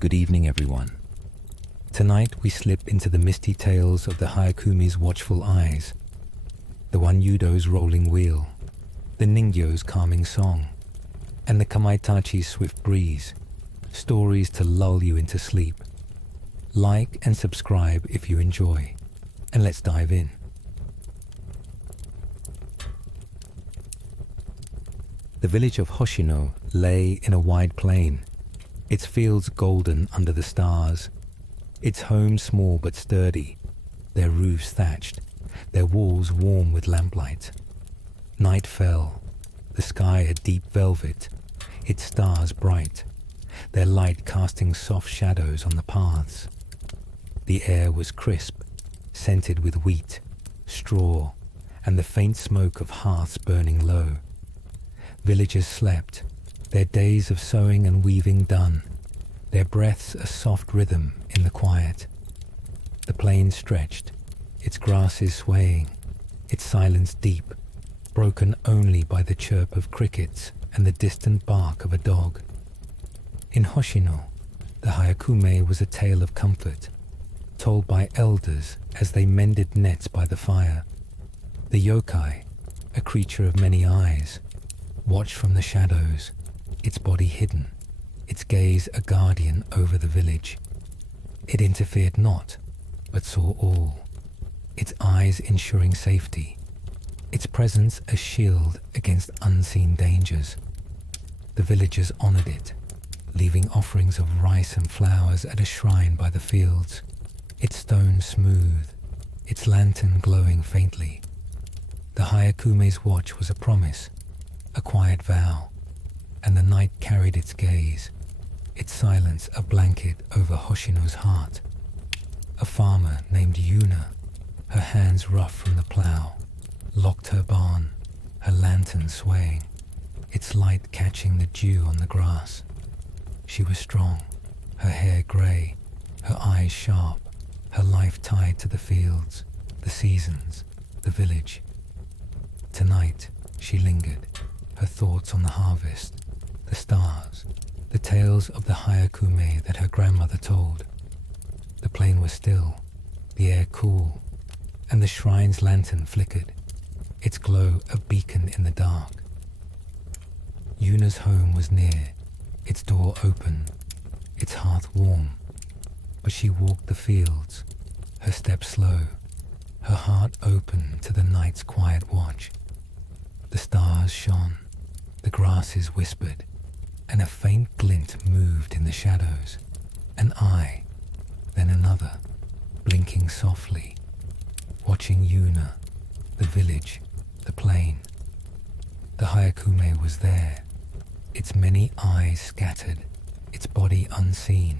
Good evening, everyone. Tonight we slip into the misty tales of the Hyakume's watchful eyes, the Wanyudo's rolling wheel, the Ningyo's calming song, and the Kamaitachi's swift breeze, stories to lull you into sleep. Like and subscribe if you enjoy, and let's dive in. The village of Hoshino lay in a wide plain, its fields golden under the stars, its homes small but sturdy, their roofs thatched, their walls warm with lamplight. Night fell, the sky a deep velvet, its stars bright, their light casting soft shadows on the paths. The air was crisp, scented with wheat, straw, and the faint smoke of hearths burning low. Villagers slept, their days of sowing and weaving done, their breaths a soft rhythm in the quiet. The plain stretched, its grasses swaying, its silence deep, broken only by the chirp of crickets and the distant bark of a dog. In Hoshino, the Hyakume was a tale of comfort, told by elders as they mended nets by the fire. The Yokai, a creature of many eyes, watched from the shadows, its body hidden, its gaze a guardian over the village. It interfered not, but saw all, its eyes ensuring safety, its presence a shield against unseen dangers. The villagers honored it, leaving offerings of rice and flowers at a shrine by the fields, its stone smooth, its lantern glowing faintly. The Hyakume's watch was a promise, a quiet vow, and the night carried its gaze, its silence a blanket over Hoshino's heart. A farmer named Yuna, her hands rough from the plough, locked her barn, her lantern swaying, its light catching the dew on the grass. She was strong, her hair grey, her eyes sharp, her life tied to the fields, the seasons, the village. Tonight she lingered, her thoughts on the harvest, the stars, the tales of the Hyakume that her grandmother told. The plain was still, the air cool, and the shrine's lantern flickered, its glow a beacon in the dark. Yuna's home was near, its door open, its hearth warm, but she walked the fields, her step slow, her heart open to the night's quiet watch. The stars shone, the grasses whispered, and a faint glint moved in the shadows. An eye, then another, blinking softly, watching Yuna, the village, the plain. The Hyakume was there, its many eyes scattered, its body unseen,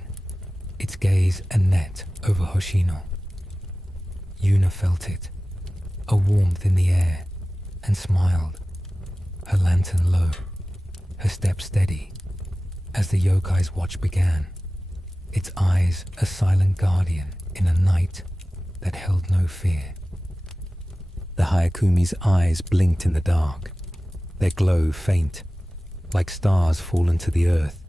its gaze a net over Hoshino. Yuna felt it, a warmth in the air, and smiled, her lantern low, her step steady, as the Yokai's watch began, its eyes a silent guardian in a night that held no fear. The Hyakume's eyes blinked in the dark, their glow faint, like stars fallen to the earth,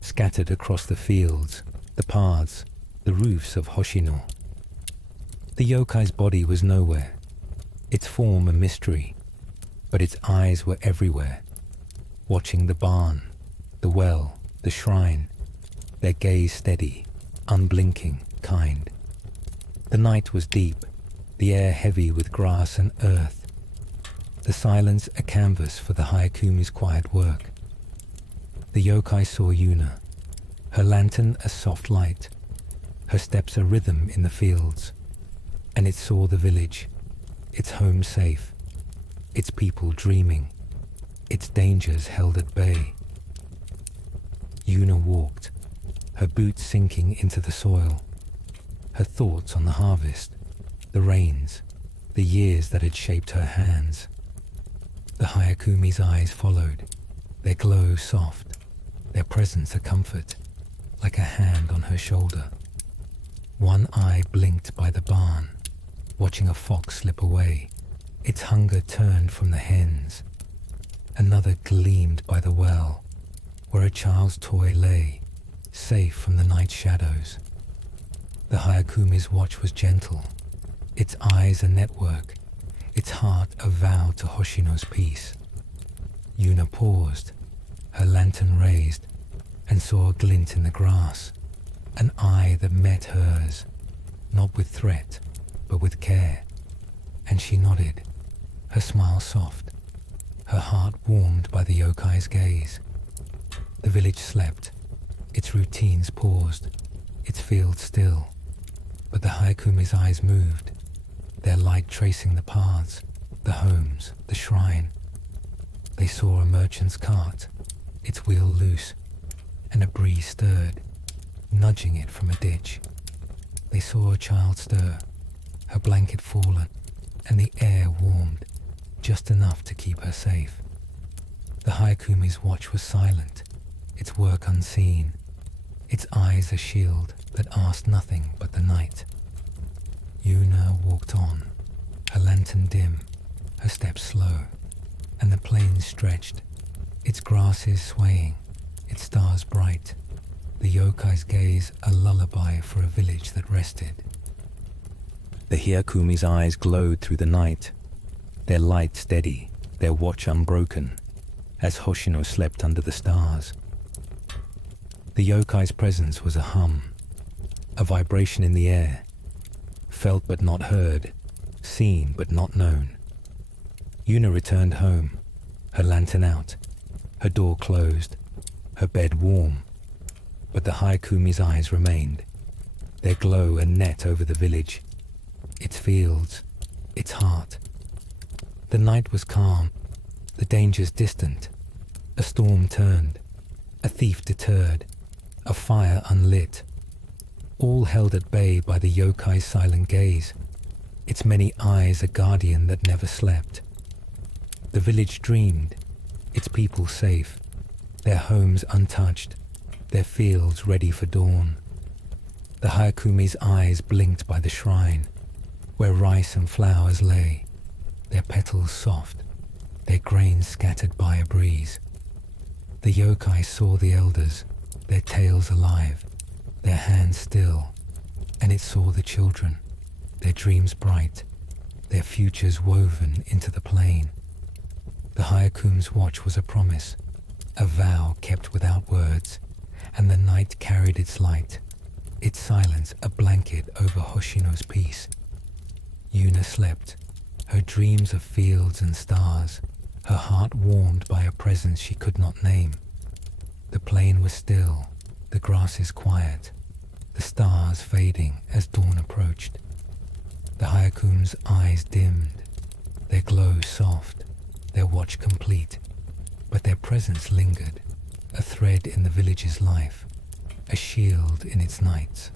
scattered across the fields, the paths, the roofs of Hoshino. The Yokai's body was nowhere, its form a mystery, but its eyes were everywhere, watching the barn, the well, the shrine, their gaze steady, unblinking, kind. The night was deep, the air heavy with grass and earth, the silence a canvas for the Hyakume's quiet work. The Yokai saw Yuna, her lantern a soft light, her steps a rhythm in the fields, and it saw the village, its home safe, its people dreaming, its dangers held at bay. Yuna walked, her boots sinking into the soil, her thoughts on the harvest, the rains, the years that had shaped her hands. The Hyakume's eyes followed, their glow soft, their presence a comfort, like a hand on her shoulder. One eye blinked by the barn, watching a fox slip away, its hunger turned from the hens. Another gleamed by the well, where a child's toy lay, safe from the night shadows. The Hyakume's watch was gentle, its eyes a network, its heart a vow to Hoshino's peace. Yuna paused, her lantern raised, and saw a glint in the grass, an eye that met hers, not with threat, but with care. And she nodded, her smile soft, her heart warmed by the yokai's gaze. The village slept, its routines paused, its fields still, but the Hyakume's eyes moved, their light tracing the paths, the homes, the shrine. They saw a merchant's cart, its wheel loose, and a breeze stirred, nudging it from a ditch. They saw a child stir, her blanket fallen, and the air warmed, just enough to keep her safe. The Hyakume's watch was silent, its work unseen, its eyes a shield that asked nothing but the night. Yuna walked on, her lantern dim, her steps slow, and the plain stretched, its grasses swaying, its stars bright, the yokai's gaze a lullaby for a village that rested. The Hyakume's eyes glowed through the night, their light steady, their watch unbroken, as Hoshino slept under the stars. The yokai's presence was a hum, a vibration in the air, felt but not heard, seen but not known. Yuna returned home, her lantern out, her door closed, her bed warm, but the Hyakume's eyes remained, their glow a net over the village, its fields, its heart. The night was calm, the dangers distant, a storm turned, a thief deterred, a fire unlit, all held at bay by the yokai's silent gaze, its many eyes a guardian that never slept. The village dreamed, its people safe, their homes untouched, their fields ready for dawn. The Hyakume's eyes blinked by the shrine, where rice and flowers lay, their petals soft, their grains scattered by a breeze. The yokai saw the elders, their tails alive, their hands still, and it saw the children, their dreams bright, their futures woven into the plain. The Hyakume's watch was a promise, a vow kept without words, and the night carried its light, its silence a blanket over Hoshino's peace. Yuna slept, her dreams of fields and stars, her heart warmed by a presence she could not name. The plain was still, the grasses quiet, the stars fading as dawn approached. The Hyakume's eyes dimmed, their glow soft, their watch complete, but their presence lingered, a thread in the village's life, a shield in its nights.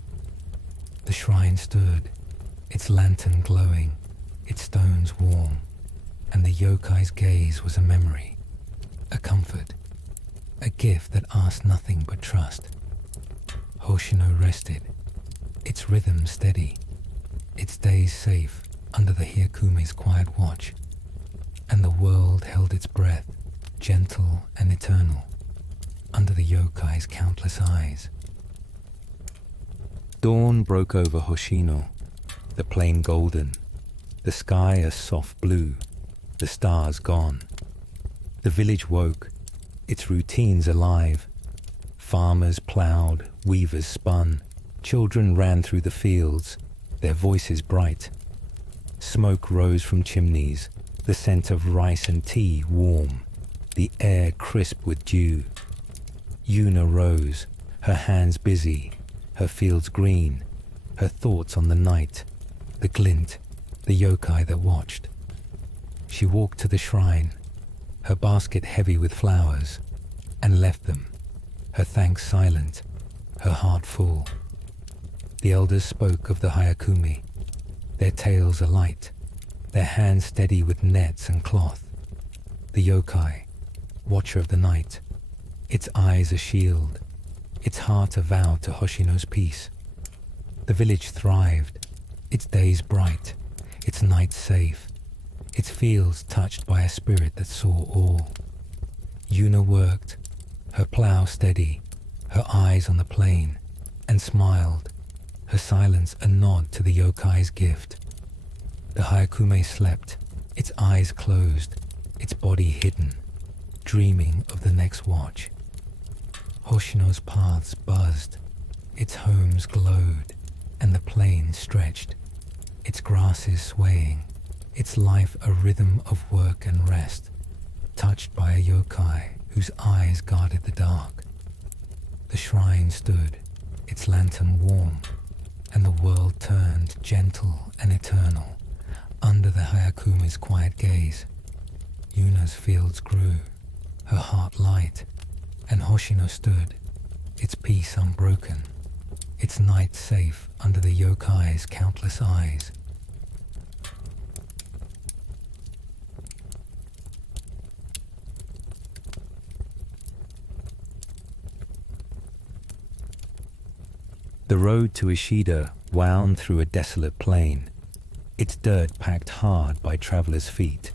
The shrine stood, its lantern glowing, its stones warm, and the yokai's gaze was a memory, a comfort, a gift that asked nothing but trust. Hoshino rested, its rhythm steady, its days safe under the Hyakume's quiet watch, and the world held its breath, gentle and eternal, under the yokai's countless eyes. Dawn broke over Hoshino, the plain golden, the sky a soft blue, the stars gone. The village woke, its routines alive. Farmers ploughed, weavers spun, children ran through the fields, their voices bright. Smoke rose from chimneys, the scent of rice and tea warm, the air crisp with dew. Yuna rose, her hands busy, her fields green, her thoughts on the night, the glint, the yokai that watched. She walked to the shrine, her basket heavy with flowers, and left them, her thanks silent, her heart full. The elders spoke of the Hyakume, their tales alight, their hands steady with nets and cloth. The yokai, watcher of the night, its eyes a shield, its heart a vow to Hoshino's peace. The village thrived, its days bright, its nights safe, its fields touched by a spirit that saw all. Yuna worked, her plough steady, her eyes on the plain, and smiled, her silence a nod to the yokai's gift. The Hyakume slept, its eyes closed, its body hidden, dreaming of the next watch. Hoshino's paths buzzed, its homes glowed, and the plain stretched, its grasses swaying, its life a rhythm of work and rest, touched by a yokai whose eyes guarded the dark. The shrine stood, its lantern warm, and the world turned gentle and eternal under the Hyakume's quiet gaze. Yuna's fields grew, her heart light, and Hoshino stood, its peace unbroken, its night safe under the yokai's countless eyes. The road to Ishida wound through a desolate plain, its dirt packed hard by travelers' feet,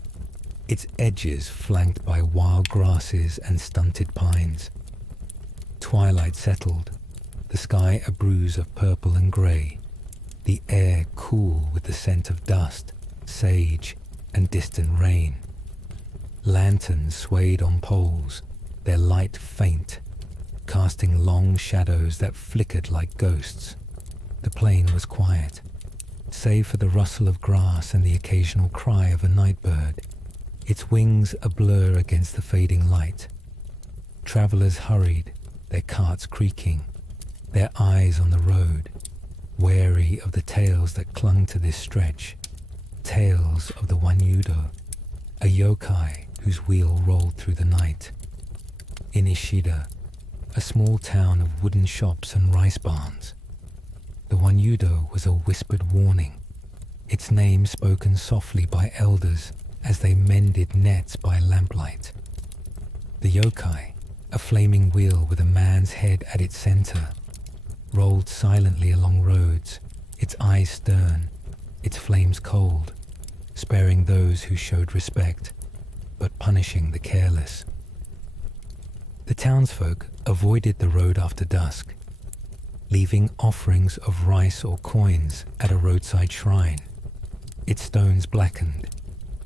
its edges flanked by wild grasses and stunted pines. Twilight settled, the sky a bruise of purple and grey, the air cool with the scent of dust, sage, and distant rain. Lanterns swayed on poles, their light faint, casting long shadows that flickered like ghosts. The plain was quiet, save for the rustle of grass and the occasional cry of a night bird, its wings a blur against the fading light. Travelers hurried, their carts creaking, their eyes on the road, wary of the tales that clung to this stretch, tales of the Wanyudo, a yokai whose wheel rolled through the night. In Ishida, a small town of wooden shops and rice barns, the Wanyudo was a whispered warning, its name spoken softly by elders as they mended nets by lamplight. The yokai, a flaming wheel with a man's head at its center, rolled silently along roads, its eyes stern, its flames cold, sparing those who showed respect, but punishing the careless. The townsfolk avoided the road after dusk, leaving offerings of rice or coins at a roadside shrine, its stones blackened,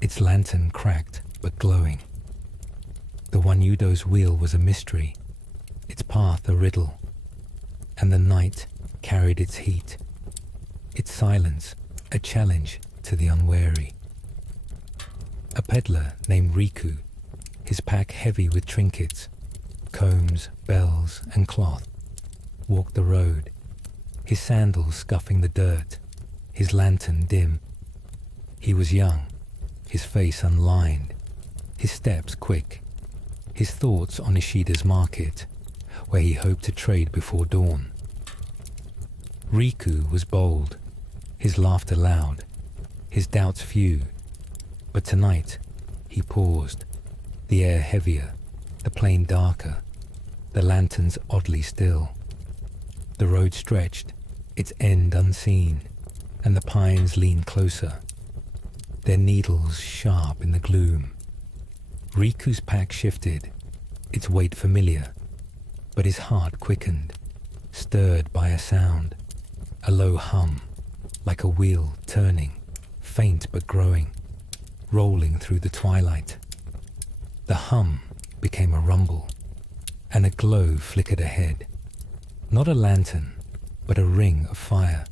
its lantern cracked but glowing. The Wanyudo's wheel was a mystery, its path a riddle, and the night carried its heat, its silence a challenge to the unwary. A peddler named Riku, his pack heavy with trinkets, combs, bells, and cloth, walked the road, his sandals scuffing the dirt, his lantern dim. He was young, his face unlined, his steps quick, his thoughts on Ishida's market, where he hoped to trade before dawn. Riku was bold, his laughter loud, his doubts few, but tonight he paused, the air heavier, the plain darker, the lanterns oddly still. The road stretched, its end unseen, and the pines leaned closer, their needles sharp in the gloom. Riku's pack shifted, its weight familiar, but his heart quickened, stirred by a sound, a low hum, like a wheel turning, faint but growing, rolling through the twilight. The hum became a rumble, and a glow flickered ahead. Not a lantern, but a ring of fire,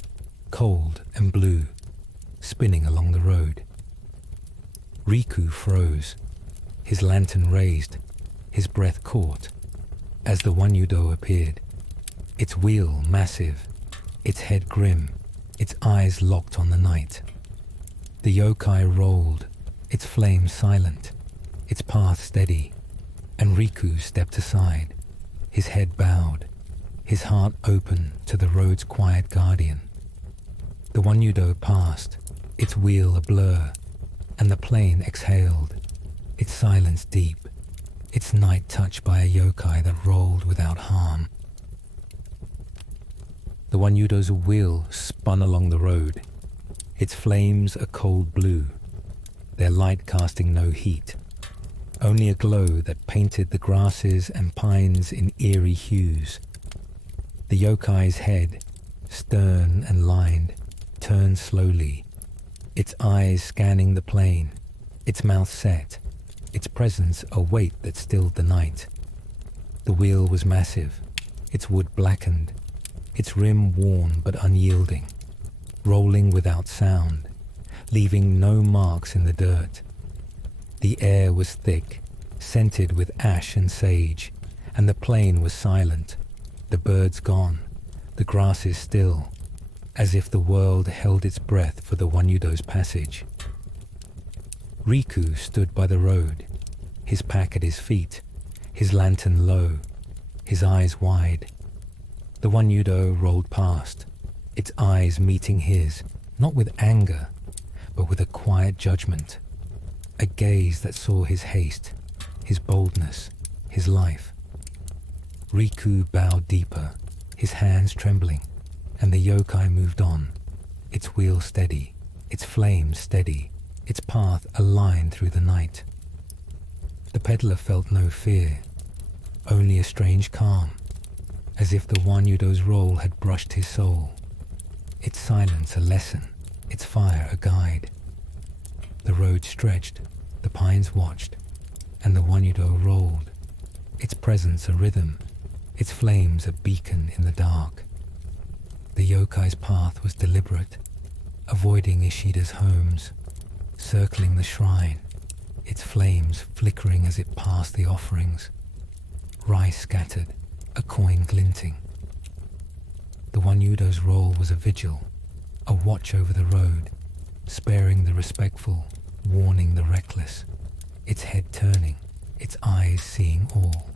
cold and blue, spinning along the road. Riku froze, his lantern raised, his breath caught, as the Wanyudo appeared, its wheel massive, its head grim, its eyes locked on the night. The yokai rolled, its flame silent, its path steady, and Riku stepped aside, his head bowed, his heart open to the road's quiet guardian. The Wanyudo passed, its wheel a blur, and the plain exhaled, its silence deep, its night touched by a yokai that rolled without harm. The Wanyudo's wheel spun along the road, its flames a cold blue, their light casting no heat, only a glow that painted the grasses and pines in eerie hues, The yokai's head, stern and lined, turned slowly, its eyes scanning the plain, its mouth set, its presence a weight that stilled the night. The wheel was massive, its wood blackened, its rim worn but unyielding, rolling without sound, leaving no marks in the dirt. The air was thick, scented with ash and sage, and the plain was silent, the birds gone, the grasses still, as if the world held its breath for the Wanyudo's passage. Riku stood by the road, his pack at his feet, his lantern low, his eyes wide. The Wanyudo rolled past, its eyes meeting his, not with anger, but with a quiet judgment, a gaze that saw his haste, his boldness, his life. Riku bowed deeper, his hands trembling, and the yokai moved on, its wheel steady, its flame steady, its path aligned through the night. The peddler felt no fear, only a strange calm, as if the Wanyudo's roll had brushed his soul, its silence a lesson, its fire a guide. The road stretched, the pines watched, and the Wanyudo rolled, its presence a rhythm, its flames a beacon in the dark. The yokai's path was deliberate, avoiding Ishida's homes, circling the shrine, its flames flickering as it passed the offerings, rice scattered, a coin glinting. The Wanyudo's role was a vigil, a watch over the road, sparing the respectful, warning the reckless, its head turning, its eyes seeing all.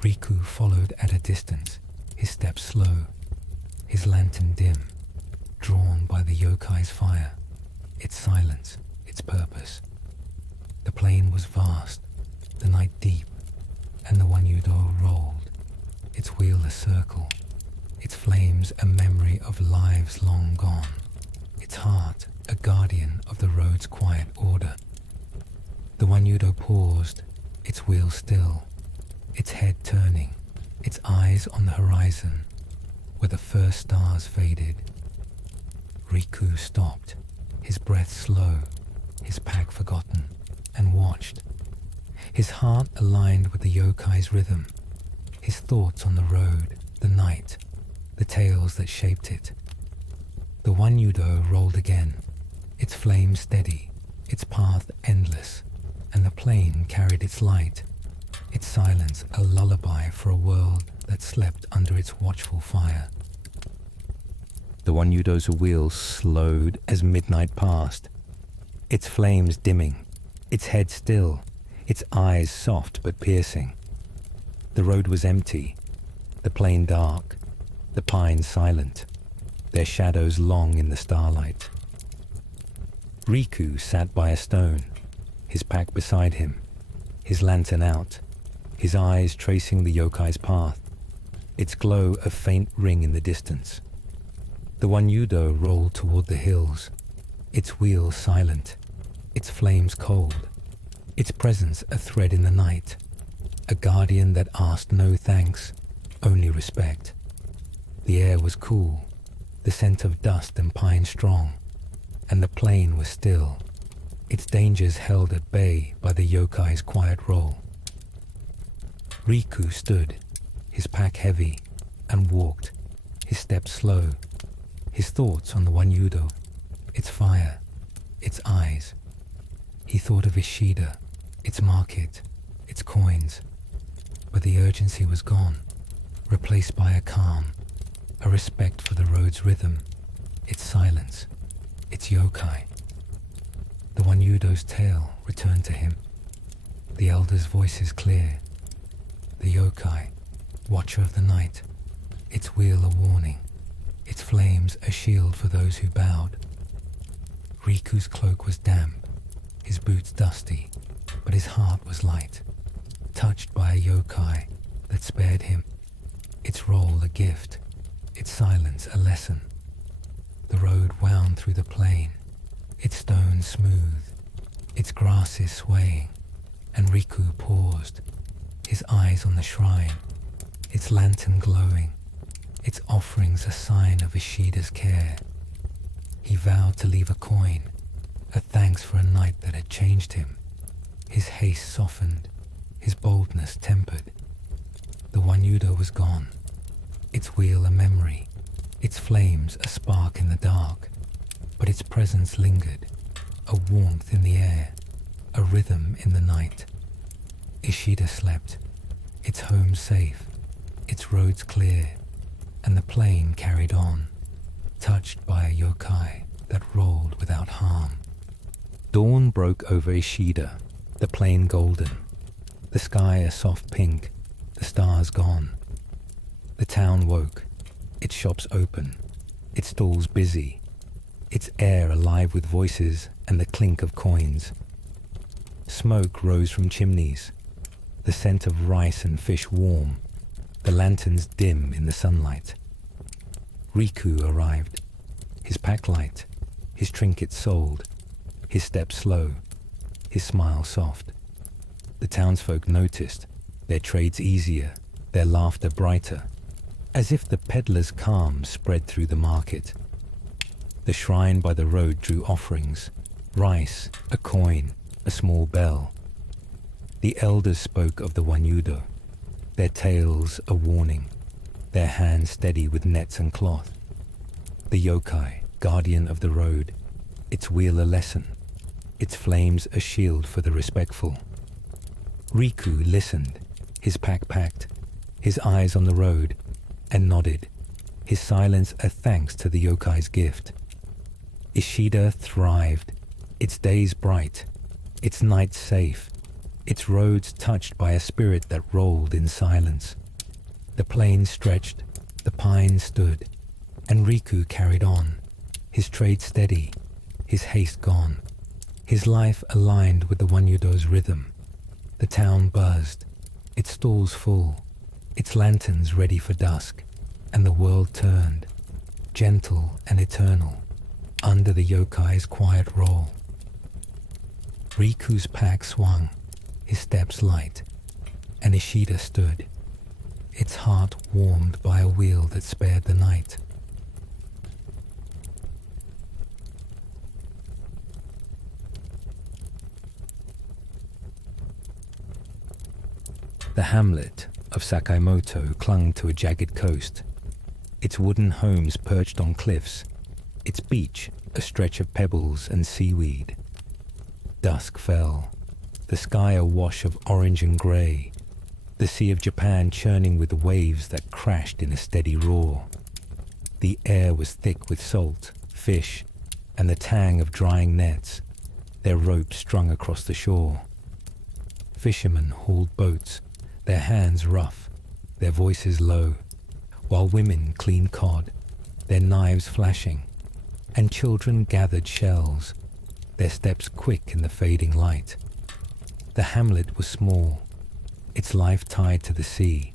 Riku followed at a distance, his steps slow, his lantern dim, drawn by the yokai's fire, its silence, its purpose. The plain was vast, the night deep, and the Wanyudo rolled, its wheel a circle, its flames a memory of lives long gone, its heart a guardian of the road's quiet order. The Wanyudo paused, its wheel still, its head turning, its eyes on the horizon, where the first stars faded. Riku stopped, his breath slow, his pack forgotten, and watched. His heart aligned with the yokai's rhythm, his thoughts on the road, the night, the tales that shaped it. The Wanyudo rolled again, its flame steady, its path endless, and the plain carried its light, its silence a lullaby for a world that slept under its watchful fire. The Wanyudo's wheel slowed as midnight passed, its flames dimming, its head still, its eyes soft but piercing. The road was empty, the plain dark, the pines silent, their shadows long in the starlight. Riku sat by a stone, his pack beside him, his lantern out, his eyes tracing the yokai's path, its glow a faint ring in the distance. The Wanyudo rolled toward the hills, its wheel silent, its flames cold, its presence a thread in the night, a guardian that asked no thanks, only respect. The air was cool, the scent of dust and pine strong, and the plain was still, its dangers held at bay by the yokai's quiet roll. Riku stood, his pack heavy, and walked, his steps slow, his thoughts on the Wanyudo, its fire, its eyes. He thought of Ishida, its market, its coins, but the urgency was gone, replaced by a calm, a respect for the road's rhythm, its silence, its yokai. The Wanyudo's tale returned to him, the elders' voices clear, the yokai, watcher of the night, its wheel a warning, its flames a shield for those who bowed. Riku's cloak was damp, his boots dusty, but his heart was light, touched by a yokai that spared him, its role a gift, its silence a lesson. The road wound through the plain, its stones smooth, its grasses swaying, and Riku paused, his eyes on the shrine, its lantern glowing, its offerings a sign of Ishida's care. He vowed to leave a coin, a thanks for a night that had changed him. His haste softened, his boldness tempered. The Wanyudo was gone, its wheel a memory, its flames a spark in the dark, but its presence lingered, a warmth in the air, a rhythm in the night. Ishida slept, its home safe, its roads clear, and the plane carried on, touched by a yokai that rolled without harm. Dawn broke over Ishida, the plain golden, the sky a soft pink, the stars gone. The town woke, its shops open, its stalls busy, its air alive with voices and the clink of coins. Smoke rose from chimneys, the scent of rice and fish warm, the lanterns dim in the sunlight. Riku arrived, his pack light, his trinkets sold, his step slow, his smile soft. The townsfolk noticed, their trades easier, their laughter brighter, as if the peddler's calm spread through the market. The shrine by the road drew offerings, rice, a coin, a small bell. The elders spoke of the Wanyudo, their tales a warning, their hands steady with nets and cloth. The yokai, guardian of the road, its wheel a lesson, its flames a shield for the respectful. Riku listened, his pack packed, his eyes on the road, and nodded, his silence a thanks to the yokai's gift. Ishida thrived, its days bright, its nights safe, its roads touched by a spirit that rolled in silence. The plain stretched, the pines stood, and Riku carried on, his trade steady, his haste gone, his life aligned with the Wanyudo's rhythm. The town buzzed, its stalls full, its lanterns ready for dusk, and the world turned, gentle and eternal, under the yokai's quiet roll. Riku's pack swung, his steps light, and Ishida stood, its heart warmed by a wheel that spared the night. The hamlet of Sakaimoto clung to a jagged coast, its wooden homes perched on cliffs, its beach a stretch of pebbles and seaweed. Dusk fell, the sky a wash of orange and grey, the Sea of Japan churning with waves that crashed in a steady roar. The air was thick with salt, fish, and the tang of drying nets, their ropes strung across the shore. Fishermen hauled boats, their hands rough, their voices low, while women cleaned cod, their knives flashing, and children gathered shells, their steps quick in the fading light. The hamlet was small, its life tied to the sea,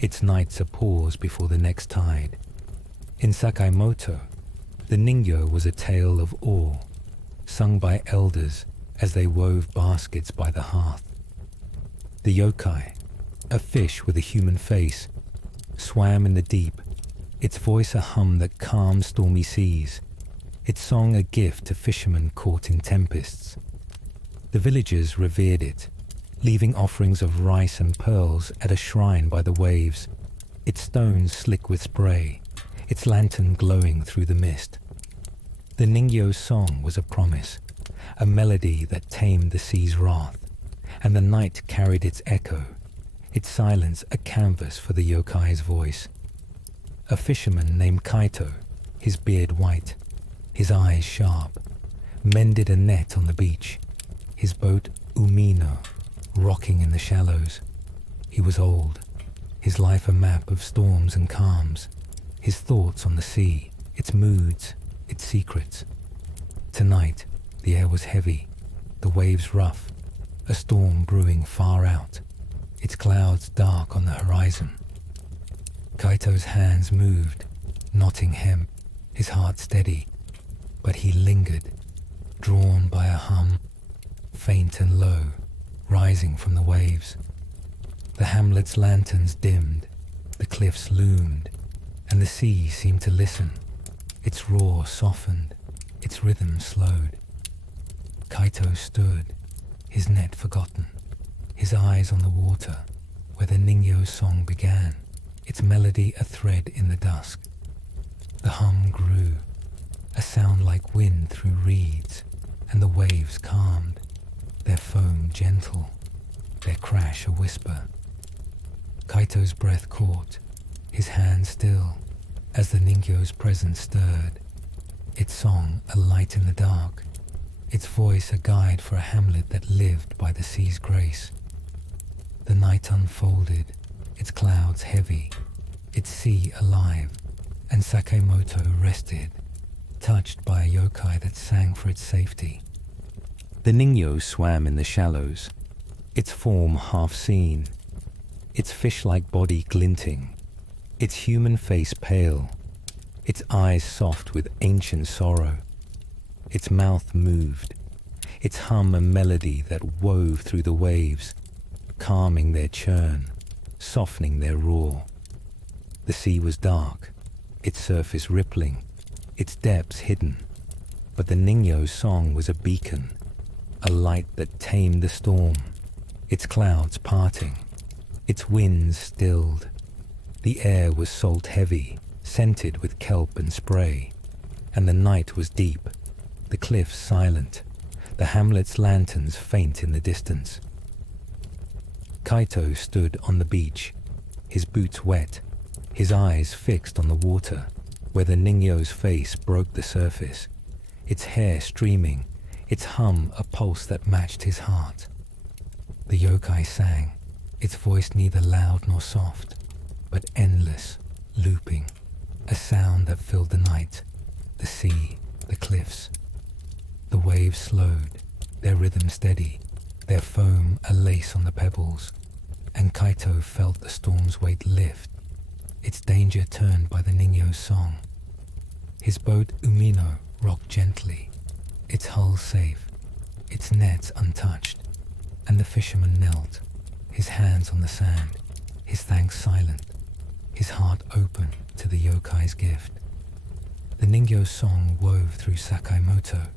its nights a pause before the next tide. In Sakaimoto, the Ningyo was a tale of awe, sung by elders as they wove baskets by the hearth. The yokai, a fish with a human face, swam in the deep, its voice a hum that calmed stormy seas, its song a gift to fishermen caught in tempests. The villagers revered it, leaving offerings of rice and pearls at a shrine by the waves, its stones slick with spray, its lantern glowing through the mist. The Ningyo's song was a promise, a melody that tamed the sea's wrath, and the night carried its echo, its silence a canvas for the yokai's voice. A fisherman named Kaito, his beard white, his eyes sharp, mended a net on the beach, his boat Umino rocking in the shallows. He was old, his life a map of storms and calms, his thoughts on the sea, its moods, its secrets. Tonight, the air was heavy, the waves rough, a storm brewing far out, its clouds dark on the horizon. Kaito's hands moved, knotting hemp, his heart steady, but he lingered, drawn by a hum, faint and low, rising from the waves. The hamlet's lanterns dimmed, the cliffs loomed, and the sea seemed to listen. Its roar softened, its rhythm slowed. Kaito stood, his net forgotten, his eyes on the water, where the Ningyo's song began, its melody a thread in the dusk. The hum grew, a sound like wind through reeds, and the waves calmed, their foam gentle, their crash a whisper. Kaito's breath caught, his hand still, as the Ningyo's presence stirred, its song a light in the dark, its voice a guide for a hamlet that lived by the sea's grace. The night unfolded, its clouds heavy, its sea alive, and Sakamoto rested, touched by a yokai that sang for its safety. The Ningyo swam in the shallows, its form half seen, its fish-like body glinting, its human face pale, its eyes soft with ancient sorrow. Its mouth moved, its hum a melody that wove through the waves, calming their churn, softening their roar. The sea was dark, its surface rippling, its depths hidden, but the Ningyo's song was a beacon, a light that tamed the storm, its clouds parting, its winds stilled. The air was salt heavy, scented with kelp and spray, and the night was deep, the cliffs silent, the hamlet's lanterns faint in the distance. Kaito stood on the beach, his boots wet, his eyes fixed on the water, where the Ningyo's face broke the surface, its hair streaming, its hum a pulse that matched his heart. The yokai sang, its voice neither loud nor soft, but endless, looping, a sound that filled the night, the sea, the cliffs. The waves slowed, their rhythm steady, their foam a lace on the pebbles, and Kaito felt the storm's weight lift, its danger turned by the Ningyo's song. His boat Umino rocked gently, its hull safe, its nets untouched, and the fisherman knelt, his hands on the sand, his thanks silent, his heart open to the yokai's gift. The Ningyo's song wove through Sakamoto,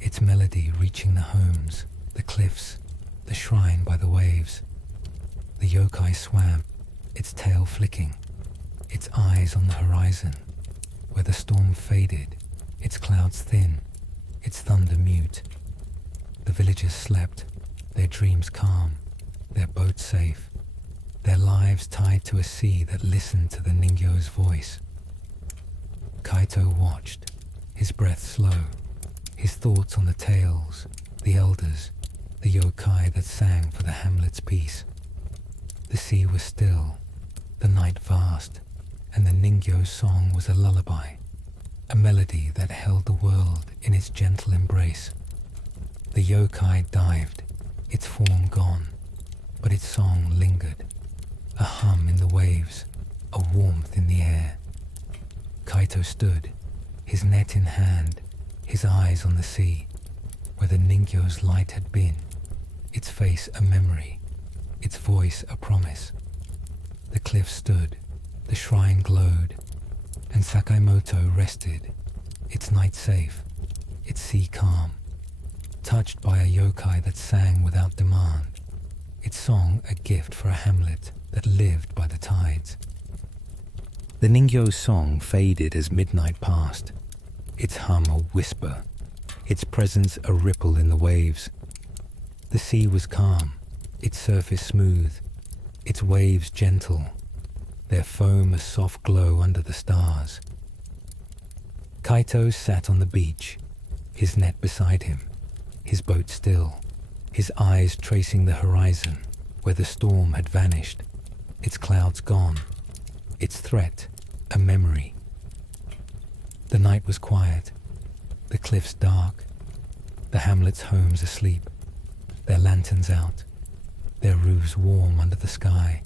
its melody reaching the homes, the cliffs, the shrine by the waves. The yokai swam, its tail flicking, its eyes on the horizon, where the storm faded, its clouds thin, its thunder mute. The villagers slept, their dreams calm, their boat safe, their lives tied to a sea that listened to the Ningyo's voice. Kaito watched, his breath slow, his thoughts on the tales, the elders, the yokai that sang for the hamlet's peace. The sea was still, the night vast, and the Ningyo's song was a lullaby, a melody that held the world in its gentle embrace. The yokai dived, its form gone, but its song lingered, a hum in the waves, a warmth in the air. Kaito stood, his net in hand, his eyes on the sea, where the Ningyo's light had been, its face a memory, its voice a promise. The cliff stood, the shrine glowed, and Sakamoto rested, its night safe, its sea calm, touched by a yokai that sang without demand, its song a gift for a hamlet that lived by the tides. The Ningyo's song faded as midnight passed, its hum a whisper, its presence a ripple in the waves. The sea was calm, its surface smooth, its waves gentle, their foam a soft glow under the stars. Kaito sat on the beach, his net beside him, his boat still, his eyes tracing the horizon where the storm had vanished, its clouds gone, its threat a memory. The night was quiet, the cliffs dark, the hamlet's homes asleep, their lanterns out, their roofs warm under the sky.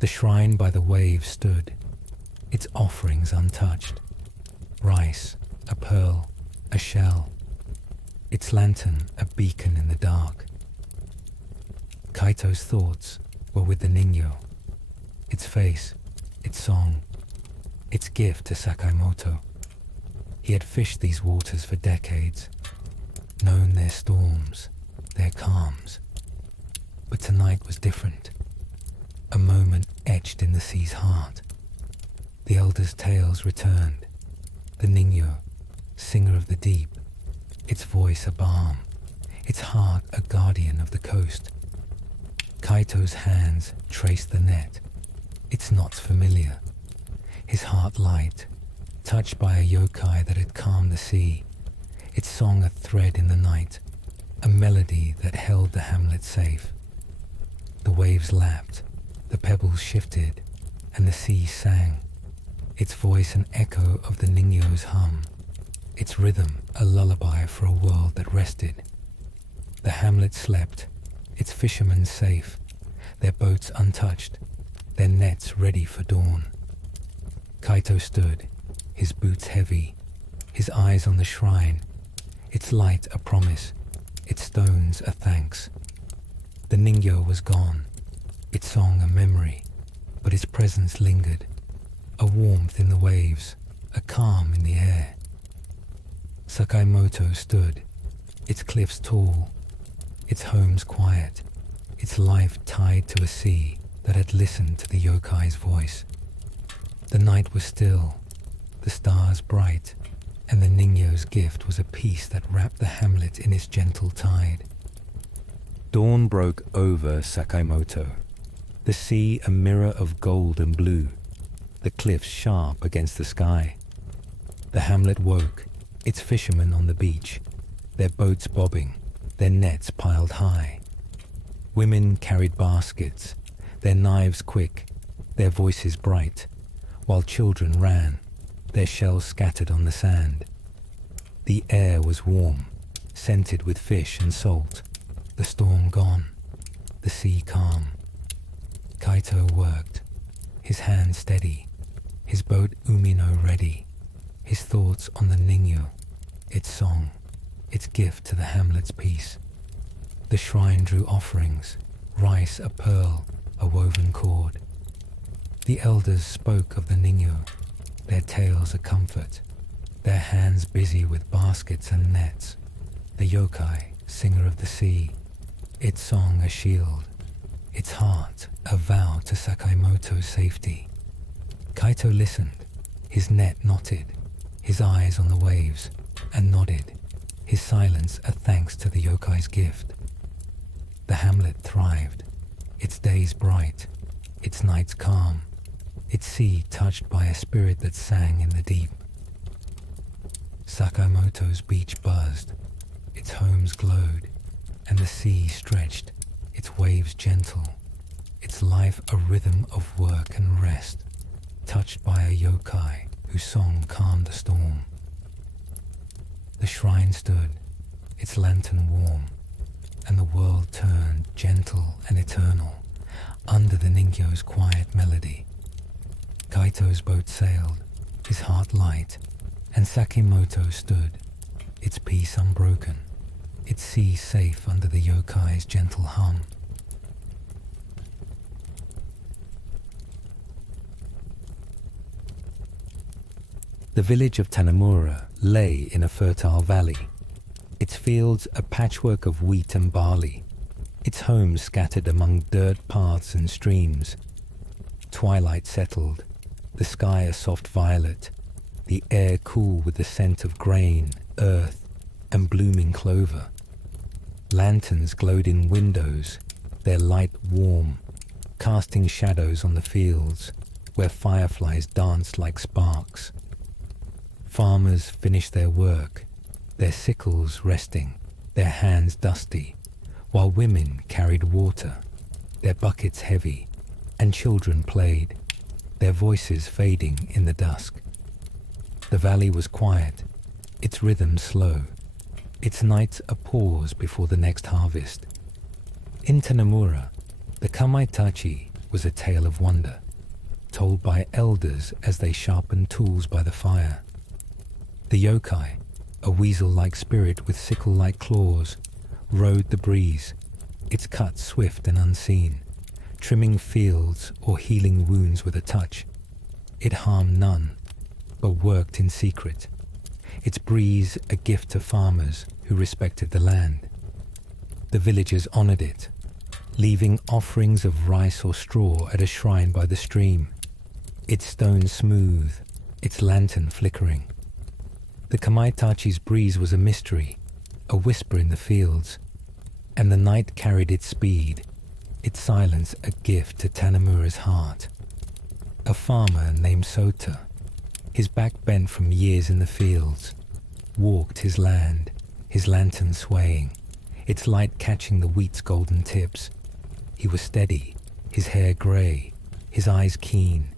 The shrine by the waves stood, its offerings untouched, rice, a pearl, a shell, its lantern a beacon in the dark. Kaito's thoughts were with the Ningyo, its face, its song, its gift to Sakamoto. He had fished these waters for decades, known their storms, their calms. But tonight was different. A moment etched in the sea's heart. The elders' tales returned. The Ningyo, singer of the deep, its voice a balm, its heart a guardian of the coast. Kaito's hands traced the net, its knots familiar, his heart light, touched by a yokai that had calmed the sea, its song a thread in the night, a melody that held the hamlet safe. The waves lapped, the pebbles shifted, and the sea sang, its voice an echo of the Ningyo's hum, its rhythm a lullaby for a world that rested. The hamlet slept, its fishermen safe, their boats untouched, their nets ready for dawn. Kaito stood, his boots heavy, his eyes on the shrine, its light a promise, its stones a thanks. The Ningyo was gone, its song a memory, but its presence lingered, a warmth in the waves, a calm in the air. Sakamoto stood, its cliffs tall, its homes quiet, its life tied to a sea that had listened to the yokai's voice. The night was still, the stars bright, and the Ningyo's gift was a peace that wrapped the hamlet in its gentle tide. Dawn broke over Sakamoto, the sea a mirror of gold and blue, the cliffs sharp against the sky. The hamlet woke, its fishermen on the beach, their boats bobbing, their nets piled high. Women carried baskets, their knives quick, their voices bright, while children ran, their shells scattered on the sand. The air was warm, scented with fish and salt, the storm gone, the sea calm. Kaito worked, his hand steady, his boat Umino ready, his thoughts on the Ningyo, its song, its gift to the hamlet's peace. The shrine drew offerings, rice a pearl, a woven cord. The elders spoke of the Ningyo, their tales a comfort, their hands busy with baskets and nets. The yokai, singer of the sea, its song a shield, its heart a vow to Sakamoto's safety. Kaito listened, his net knotted, his eyes on the waves, and nodded, his silence a thanks to the yokai's gift. The hamlet thrived, its days bright, its nights calm, its sea touched by a spirit that sang in the deep. Sakamoto's beach buzzed, its homes glowed, and the sea stretched, its waves gentle, its life a rhythm of work and rest, touched by a yokai whose song calmed the storm. The shrine stood, its lantern warm, and the world turned gentle and eternal under the Ningyo's quiet melody. Kaito's boat sailed, his heart light, and Sakamoto stood, its peace unbroken, its sea safe under the yokai's gentle hum. The village of Tanemura lay in a fertile valley, its fields a patchwork of wheat and barley, its homes scattered among dirt paths and streams. Twilight settled, the sky a soft violet, the air cool with the scent of grain, earth, and blooming clover. Lanterns glowed in windows, their light warm, casting shadows on the fields where fireflies danced like sparks. Farmers finished their work, their sickles resting, their hands dusty, while women carried water, their buckets heavy, and children played, their voices fading in the dusk. The valley was quiet, its rhythm slow, its nights a pause before the next harvest. In Tanemura, the Kamaitachi was a tale of wonder, told by elders as they sharpened tools by the fire. The yokai, a weasel-like spirit with sickle-like claws, rode the breeze, its cut swift and unseen, trimming fields or healing wounds with a touch. It harmed none, but worked in secret. Its breeze a gift to farmers who respected the land. The villagers honored it, leaving offerings of rice or straw at a shrine by the stream, its stone smooth, its lantern flickering. The Kamaitachi's breeze was a mystery, a whisper in the fields, and the night carried its speed, its silence a gift to Tanemura's heart. A farmer named Sota, his back bent from years in the fields, walked his land, his lantern swaying, its light catching the wheat's golden tips. He was steady, his hair grey, his eyes keen,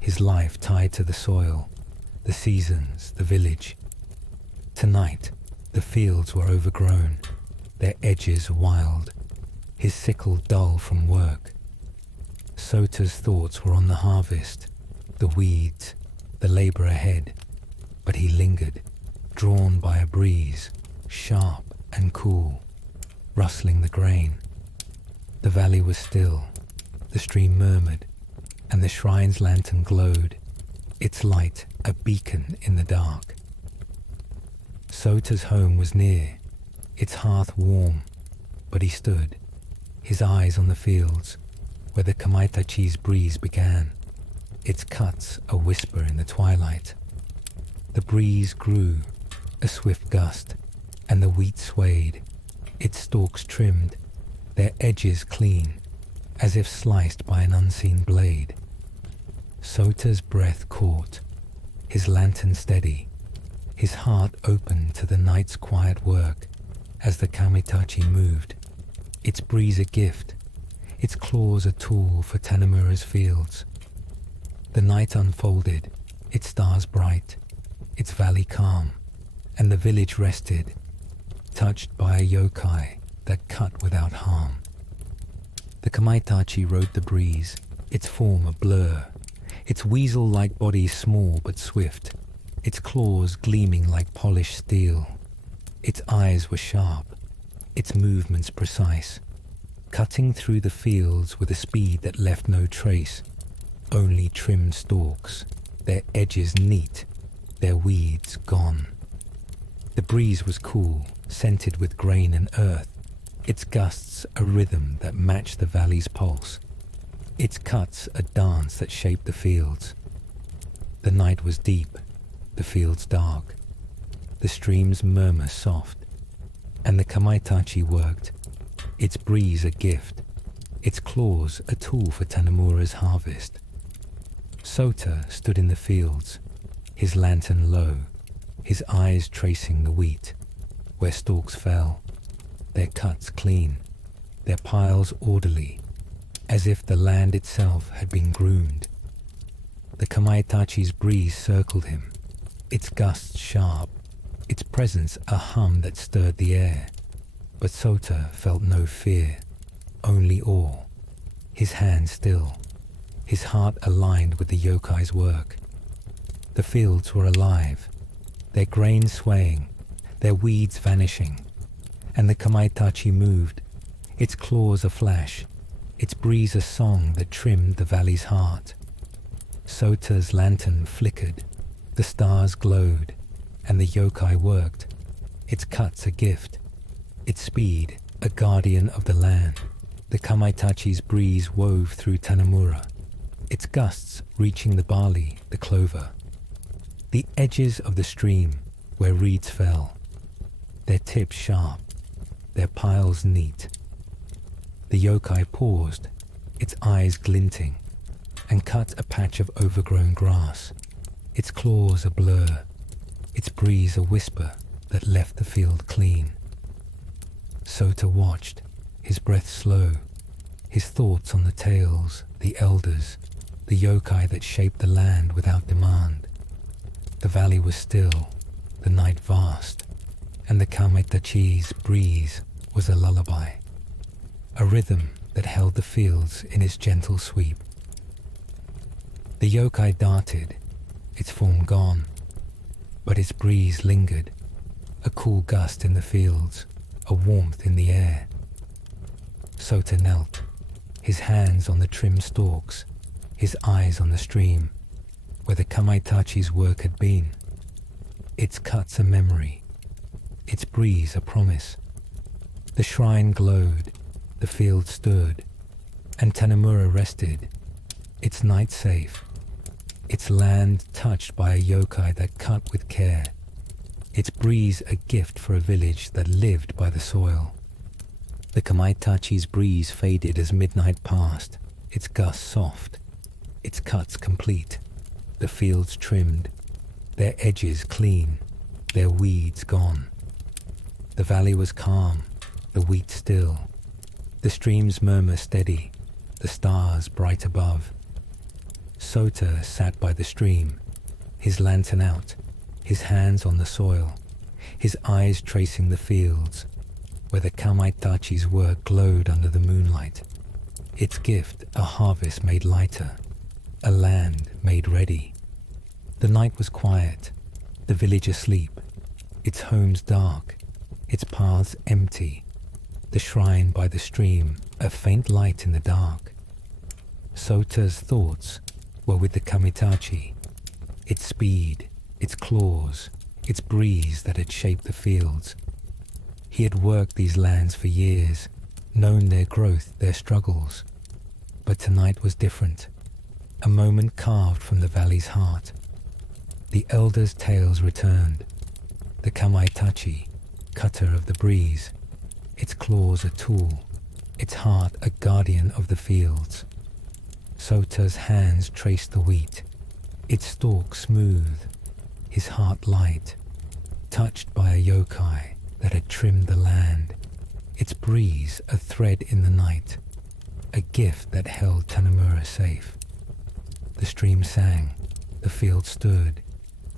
his life tied to the soil, the seasons, the village. Tonight, the fields were overgrown, their edges wild, his sickle dull from work. Sota's thoughts were on the harvest, the weeds, the labour ahead, but he lingered, drawn by a breeze, sharp and cool, rustling the grain. The valley was still, the stream murmured, and the shrine's lantern glowed, its light a beacon in the dark. Sota's home was near, its hearth warm, but he stood, his eyes on the fields, where the Kamaitachi's breeze began, its cuts a whisper in the twilight. The breeze grew, a swift gust, and the wheat swayed, its stalks trimmed, their edges clean, as if sliced by an unseen blade. Sota's breath caught, his lantern steady, his heart open to the night's quiet work as the Kamaitachi moved, its breeze a gift, its claws a tool for Tanemura's fields. The night unfolded, its stars bright, its valley calm, and the village rested, touched by a yokai that cut without harm. The Kamaitachi rode the breeze, its form a blur, its weasel-like body small but swift, its claws gleaming like polished steel. Its eyes were sharp, its movements precise, cutting through the fields with a speed that left no trace, only trimmed stalks, their edges neat, their weeds gone. The breeze was cool, scented with grain and earth, its gusts a rhythm that matched the valley's pulse, its cuts a dance that shaped the fields. The night was deep, the fields dark, the stream's murmur soft, and the Kamaitachi worked, its breeze a gift, its claws a tool for Tanemura's harvest. Sota stood in the fields, his lantern low, his eyes tracing the wheat, where stalks fell, their cuts clean, their piles orderly, as if the land itself had been groomed. The Kamaitachi's breeze circled him, its gusts sharp, its presence a hum that stirred the air. But Sota felt no fear, only awe, his hand still, his heart aligned with the yokai's work. The fields were alive, their grain swaying, their weeds vanishing, and the Kamaitachi moved, its claws a flash, its breeze a song that trimmed the valley's heart. Sota's lantern flickered, the stars glowed, and the yokai worked, its cuts a gift, its speed a guardian of the land. The Kamaitachi's breeze wove through Tanemura, its gusts reaching the barley, the clover, the edges of the stream where reeds fell, their tips sharp, their piles neat. The yokai paused, its eyes glinting, and cut a patch of overgrown grass, its claws a blur, its breeze a whisper that left the field clean. Sota watched, his breath slow, his thoughts on the tales, the elders, the yokai that shaped the land without demand. The valley was still, the night vast, and the Kamaitachi's breeze was a lullaby, a rhythm that held the fields in its gentle sweep. The yokai darted, its form gone, but its breeze lingered, a cool gust in the fields, a warmth in the air. Sota knelt, his hands on the trim stalks, his eyes on the stream, where the Kamaitachi's work had been. Its cuts a memory, its breeze a promise. The shrine glowed, the field stood, and Tanemura rested, its night safe, its land touched by a yokai that cut with care, its breeze a gift for a village that lived by the soil. The Kamaitachi's breeze faded as midnight passed, its gusts soft, its cuts complete, the fields trimmed, their edges clean, their weeds gone. The valley was calm, the wheat still, the stream's murmur steady, the stars bright above. Sota sat by the stream, his lantern out, his hands on the soil, his eyes tracing the fields, where the Kamaitachi's work glowed under the moonlight. Its gift a harvest made lighter, a land made ready. The night was quiet, the village asleep, its homes dark, its paths empty, the shrine by the stream a faint light in the dark. Sota's thoughts were with the Kamaitachi, its speed, its claws, its breeze that had shaped the fields. He had worked these lands for years, known their growth, their struggles. But tonight was different, a moment carved from the valley's heart. The elders' tales returned, the Kamaitachi, cutter of the breeze, its claws a tool, its heart a guardian of the fields. Sota's hands traced the wheat, its stalk smooth, his heart light, touched by a yokai that had trimmed the land, its breeze a thread in the night, a gift that held Tanemura safe. The stream sang, the field stood,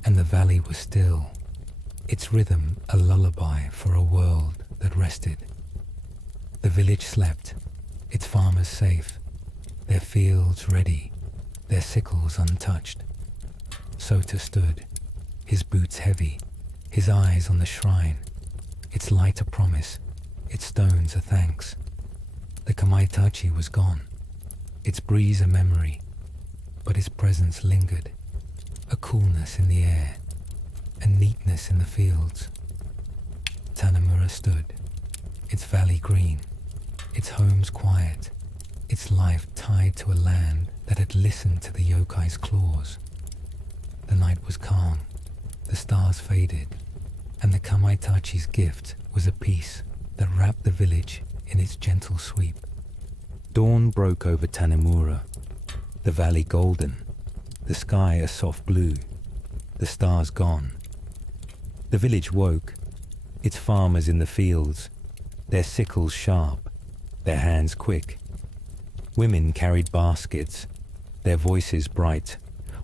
and the valley was still, its rhythm a lullaby for a world that rested. The village slept, its farmers safe, their fields ready, their sickles untouched. Sota stood, his boots heavy, his eyes on the shrine, its light a promise, its stones a thanks. The Kamaitachi was gone, its breeze a memory, but its presence lingered, a coolness in the air, a neatness in the fields. Tanemura stood, its valley green, its homes quiet, its life tied to a land that had listened to the yokai's claws. The night was calm, the stars faded, and the Kamaitachi's gift was a peace that wrapped the village in its gentle sweep. Dawn broke over Tanemura, the valley golden, the sky a soft blue, the stars gone. The village woke, its farmers in the fields, their sickles sharp, their hands quick. Women carried baskets, their voices bright,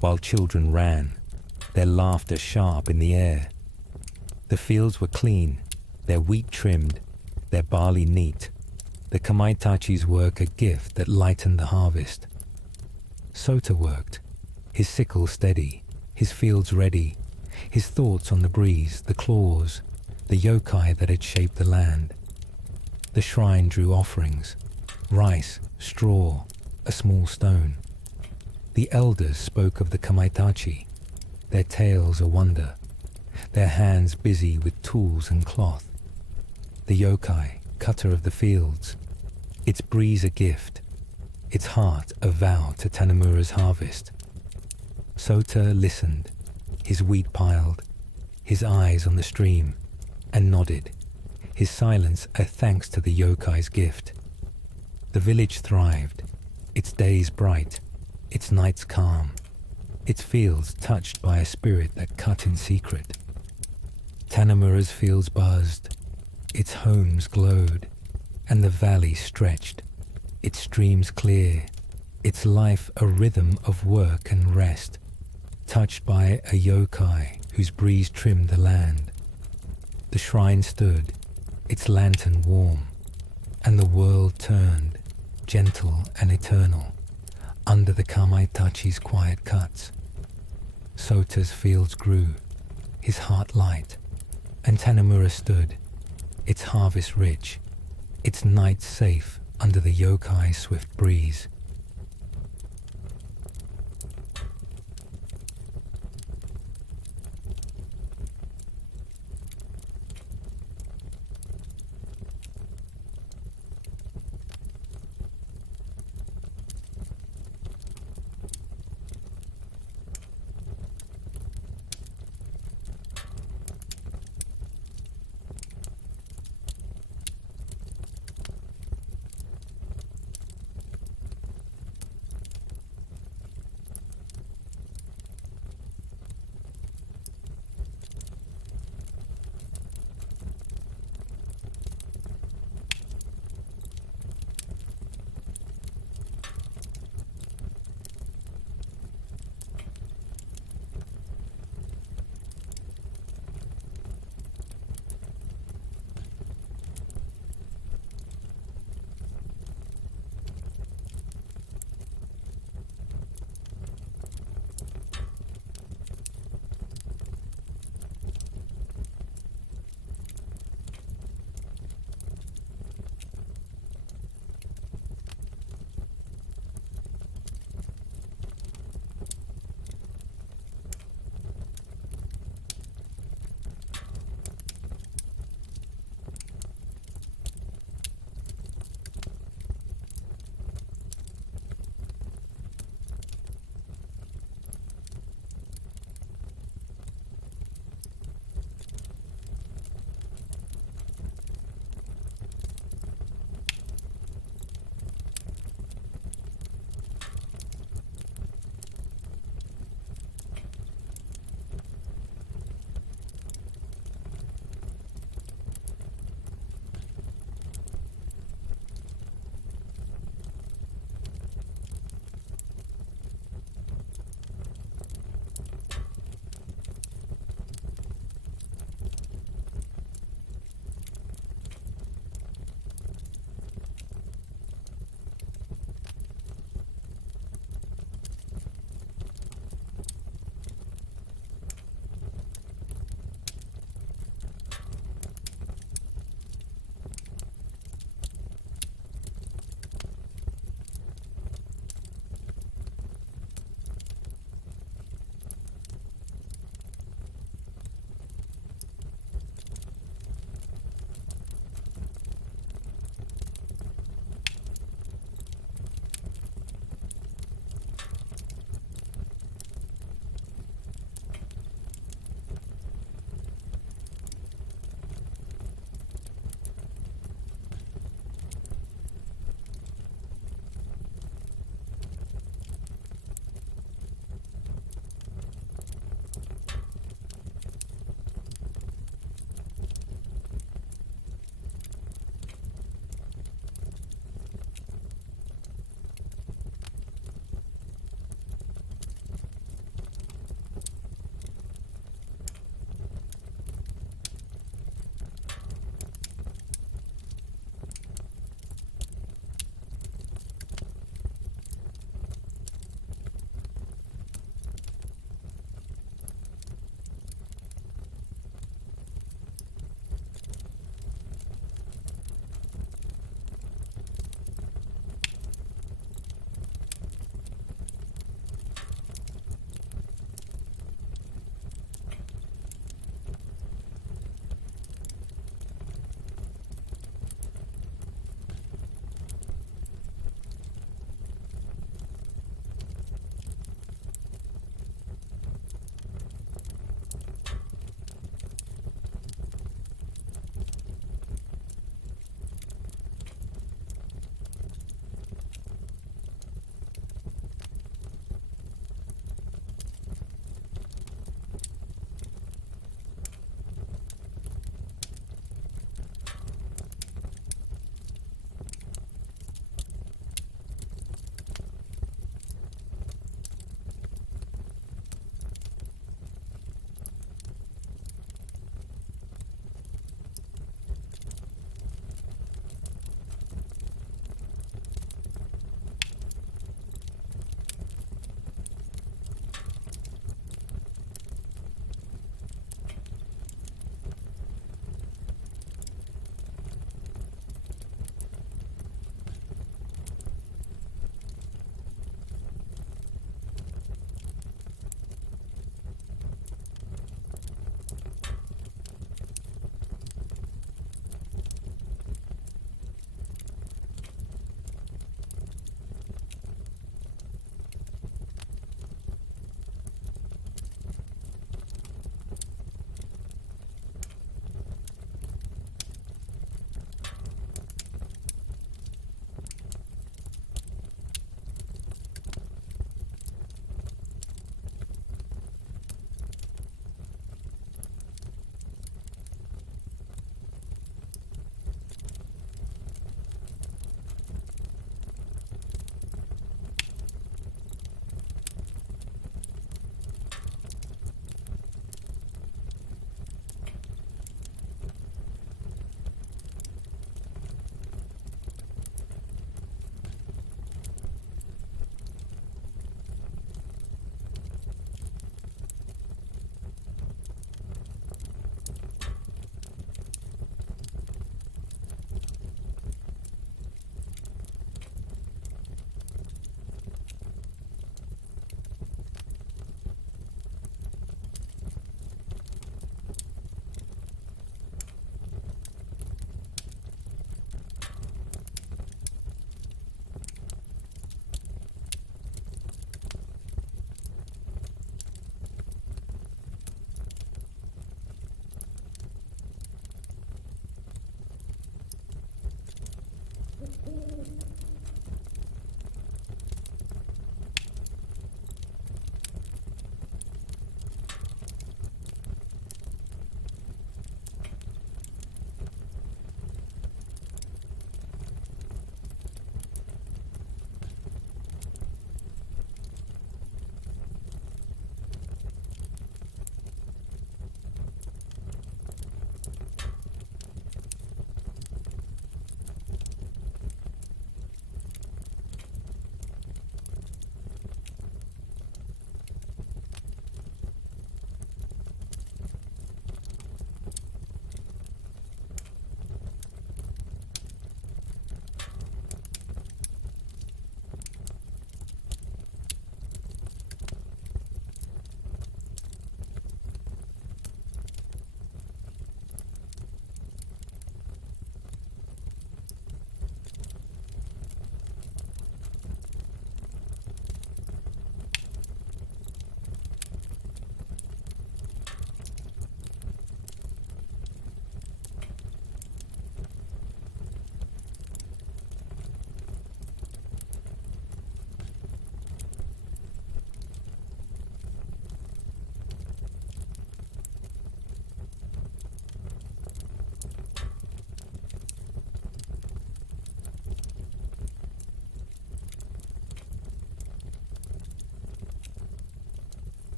while children ran, their laughter sharp in the air. The fields were clean, their wheat trimmed, their barley neat, the Kamaitachi's work a gift that lightened the harvest. Sota worked, his sickle steady, his fields ready, his thoughts on the breeze, the claws, the yokai that had shaped the land. The shrine drew offerings, rice, straw, a small stone. The elders spoke of the Kamaitachi, their tales a wonder, their hands busy with tools and cloth. The yokai, cutter of the fields, its breeze a gift, its heart a vow to Tanemura's harvest. Sota listened, his wheat piled, his eyes on the stream, and nodded, his silence a thanks to the yokai's gift. The village thrived, its days bright, its nights calm, its fields touched by a spirit that cut in secret. Tanemura's fields buzzed, its homes glowed, and the valley stretched, its streams clear, its life a rhythm of work and rest, touched by a yokai whose breeze trimmed the land. The shrine stood, its lantern warm, and the world turned, gentle and eternal, under the Kamaitachi's quiet cuts. Sota's fields grew, his heart light, and Tanemura stood, its harvest rich, its night safe under the yokai's swift breeze.